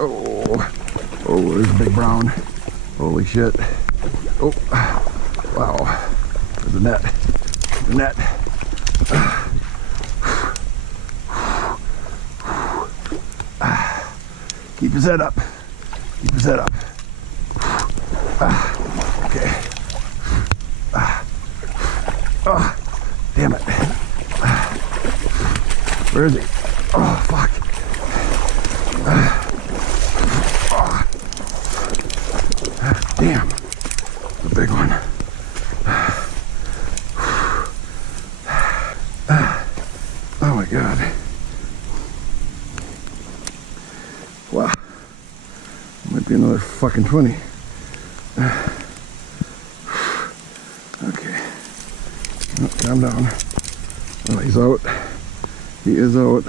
Oh, oh, there's a big brown. Holy shit. Oh, wow. There's a net. The net. Keep his head up. Keep his head up. Okay. Oh, damn it. Where is he? Oh, fuck. Damn. The big one. Oh my God. Wow. Might be another fucking 20. Okay. Oh, calm down. Oh, he's out. He is out.